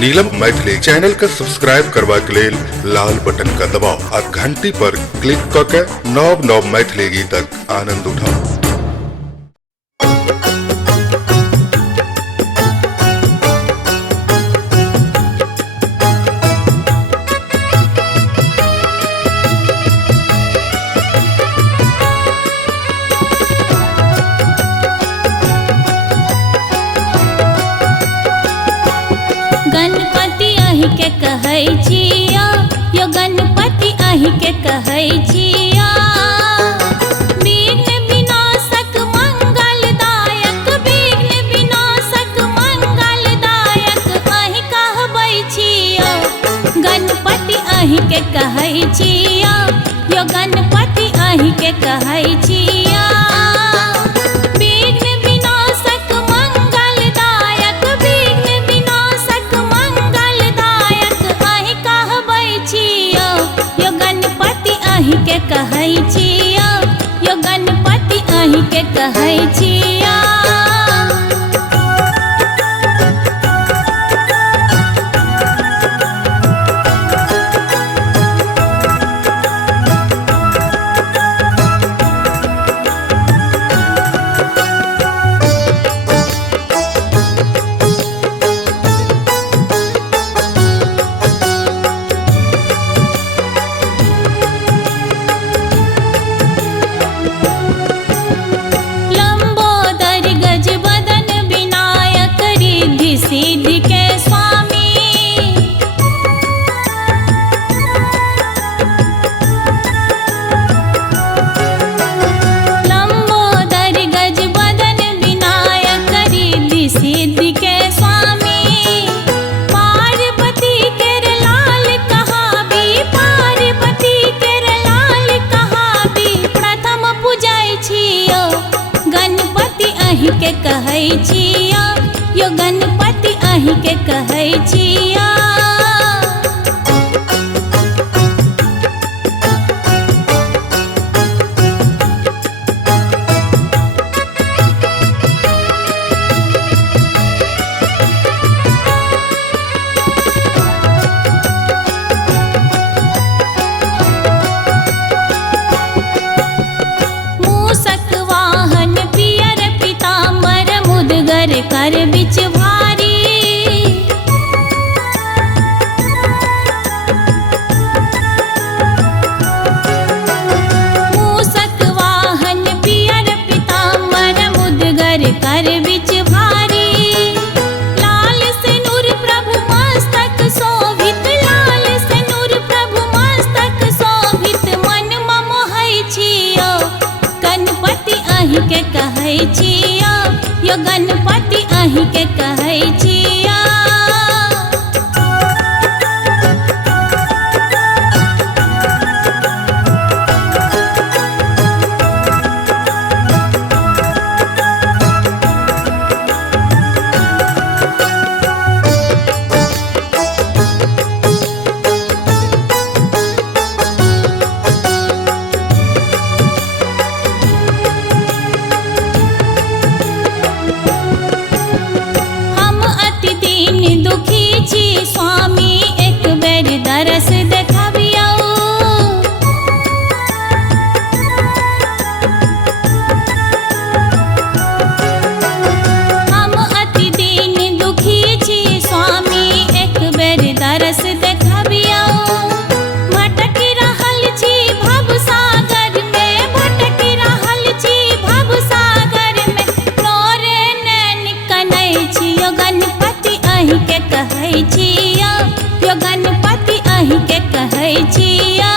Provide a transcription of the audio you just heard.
नीलम Maithili channel के subscribe करबा के लेल लाल बटन का दबाव आ घंटी पर क्लिक क के नव नव मैथिली गीतक आनंद उठाओ। गणपति अहि के कहै छिया, यो गणपति अहि के कहै छिया। विघ्न विनाशक मंगलदायक, विघ्न विनाशक मंगलदायक अहि कहबै छिया। गणपति अहि के कहै छिया, यो गणपति अहि के कहै छिया। के कहै छिया, यो गणपति अहि के कहै छिया। सिद्धि के स्वामी, लंबोदर गज बदन विनायक रिद्धि सिद्धि के स्वामी। पार्वती केर लाल कहाबी, पार्वती केर लाल कहाबी प्रथम पूजै छियो। गणपति अहि के कहै छिया, यो गणपति अहि के कहै छिया। मूषक वाहन पियर पीताम्बर मुदगर कर बिच भारी। मूषक वाहन पियर पीताम्बर मुदगर कर बिच भारी। लाल सिंदूर प्रभु मस्तक शोभित, लाल सिंदूर प्रभु मस्तक शोभित मन मोहै छियो। गणपति अहि के कहै छिया, यो गणपति अहि के कहै छिया। दुखी छी स्वामी, एक बेर दरस देखाबियौ। हम अति दीन दुखी छी स्वामी, एक बेर दरस देखाबियौ। भटकी रहल छी भवसागर में, भटकी रहल छी भवसागर में तोरे नैन कनै छी। यो गणपति अहि के कहै छिया, यो गणपति अहि के कहै छिया।